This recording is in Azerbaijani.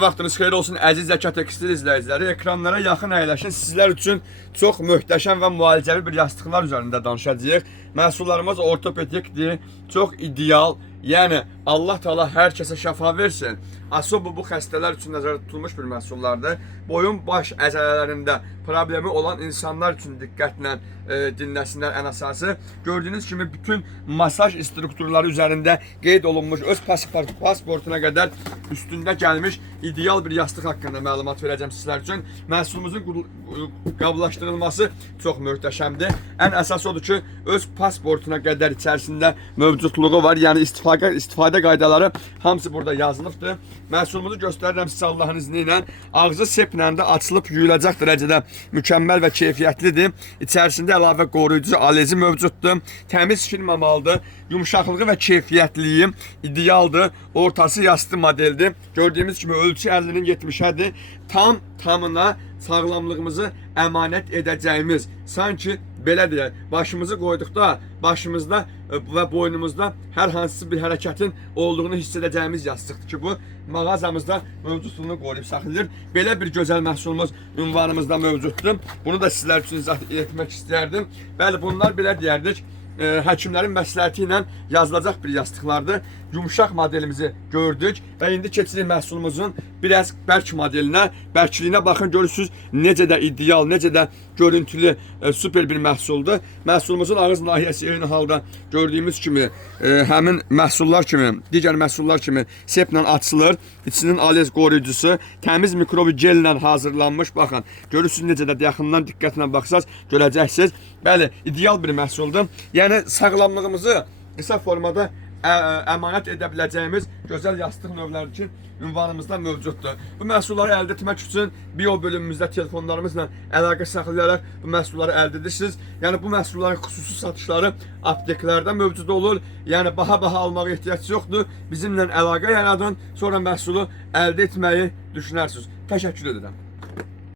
Vaxtınız xeyir olsun əziz Zəkat Tekstil izləyiciləri. Ekranlara yaxın əyləşin. Sizlər üçün çox möhtəşəm və müalicəvi bir yastıqlar üzərində danışacağıq. Məhsullarımız ortopedikdir, çox ideal. Yəni Allah Taala hər kəsə şəfa versin. Asobu bu xəstələr üçün nəzərdə tutulmuş bir məhsullardır. Boyun baş əzələlərində problemi olan insanlar üçün diqqətlə dinləsinlər ən əsası. Gördüyünüz kimi bütün masaj instruktorları üzərində qeyd olunmuş, öz pasportuna qədər üstündə gəlmiş ideal bir yastıq haqqında məlumat verəcəm sizlər üçün. Məhsulumuzun qablaşdırılması çox möhtəşəmdir. Ən əsas odur ki, öz pasportuna qədər içərisində mövcudluğu var. Yəni istifadə qaydaları hamısı burada yazılıbdır. Məhsulumuzu göstərirəm sizə Allahın izni ilə. Ağzı seplə də açılıb yuyulacaq dərəcədə mükəmməl və keyfiyyətlidir. İçərisində əlavə qoruyucu alerji mövcuddur. Təmiz firmamalıdır. Yumuşaqlığı və keyfiyyətliyi idealdır. Ortası yastı modeldir. Gördüyümüz kimi ölçü 50-nin 70-ədir. Tamına sağlamlığımızı əmanət edəcəyimiz, sanki belə deyək, başımızı qoyduqda başımızda və boynumuzda hər hansı bir hərəkətin olduğunu hiss edəcəyimiz yastıqdır ki, bu mağazamızda mövcudluğunu qoruyub saxlayır. Belə bir gözəl məhsulumuz ünvanımızda mövcuddur. Bunu da sizlər üçün izah etmək istərdim. Bəli, bunlar belə deyərdik. Həkimlərin məsləhəti ilə yazılacaq bir yastıqlardır. Yumuşaq modelimizi gördük və indi keçirik məhsulumuzun biraz bərk modelinə. Bərkliyinə baxın, görürsünüz necə də ideal, necə də görüntülü, super bir məhsuldur. Məhsulumuzun ağız nahiyəsi eyni halda gördüyümüz kimi həmin məhsullar kimi, digər məhsullar kimi seplə açılır. İçinin alerji qoruyucusu təmiz mikrobi gellə hazırlanmış. Baxın, görürsünüz necə də yaxından diqqətlə baxsaz görəcəksiniz. Bəli, ideal bir məhsuldur. Yəni sağlamlığımızı qısa formada əmanət edə biləcəyimiz gözəl yastıq növləri üçün ünvanımızda mövcuddur. Bu məhsulları əldə etmək üçün bio bölümümüzdə telefonlarımızla əlaqə saxlayaraq bu məhsulları əldə edirsiniz. Yəni bu məhsulların xüsusi satışları apteklərdə mövcud olur. Yəni baha almağa ehtiyac yoxdur. Bizimlə əlaqə yaradın, sonra məhsulu əldə etməyi düşünərsiniz. Təşəkkür edirəm.